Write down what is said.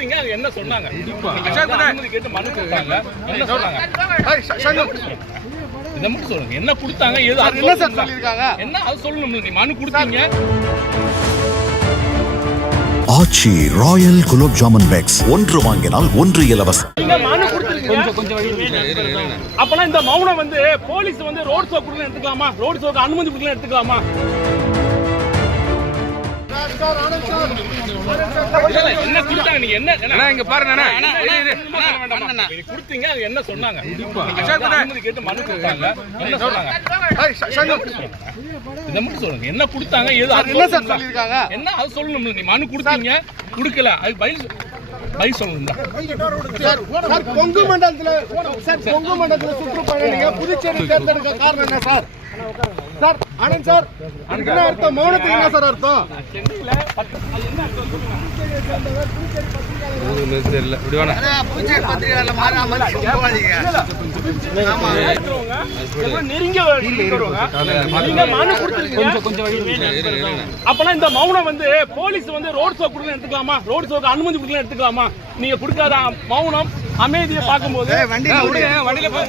கொடுத்தீங்க அது என்ன சொன்னாங்க? அனுமதி கேட்டு மனு கொடுத்தாங்க. என்ன சொன்னாங்க? இதை மட்டும் சொல்லுங்க. என்ன கொடுத்தாங்க எது அது என்ன சார். சொல்லியிருக்காங்க? என்ன அது சொல்லணும் நீ மனு கொடுத்தீங்க. Aachi royal gulab jamun packs. ஒன்று வாங்கினால் ஒன்று இலவசம். அப்பனா இந்த மௌனம் வந்து போலீஸ் வந்து ரோட் ஷோ கொடுக்கணும் எடுத்துக்கலாமா? ரோட் ஷோக்கு அனுமதி கொடுக்கணும் எடுத்துக்கலாமா? என்ன கொடுத்தாங்க நீங்க என்ன இங்க பாருங்க கொடுத்தீங்க அது என்ன சொன்னாங்க? கேட்டு மனு கொடுத்தாங்க என்ன சொன்னாங்க? இதை மட்டும் சொல்லுங்க. என்ன கொடுத்தாங்க எது என்ன சார்? சொல்லியிருக்காங்க? என்ன அது சொல்லணும் நீ மனு கொடுத்தீங்க கொடுக்கல. அது பதில் பதில் சார் கொங்கு மண்டலத்துல சார் கொங்கு மண்டலத்துல சுற்றுப்பயணம் நீங்க புதுச்சேரி தேர்ந்தெடுக்க காரணம் என்ன சார்? சார் ஆனந்த் சார் என்ன அர்த்தம்? மௌனத்துக்கு என்ன சார் அர்த்தம்? தெரியல. அப்பனா இந்த மௌனம் வந்து போலீஸ் வந்து ரோட் ஷோ கொடுக்கணும் எடுத்துக்கலாமா? ரோட் ஷோக்கு அனுமதி கொடுக்கணும் எடுத்துக்கலாமா? நீங்க கொடுக்காத மௌனம் அமைதியை பார்க்கும்போது வண்டியில போய்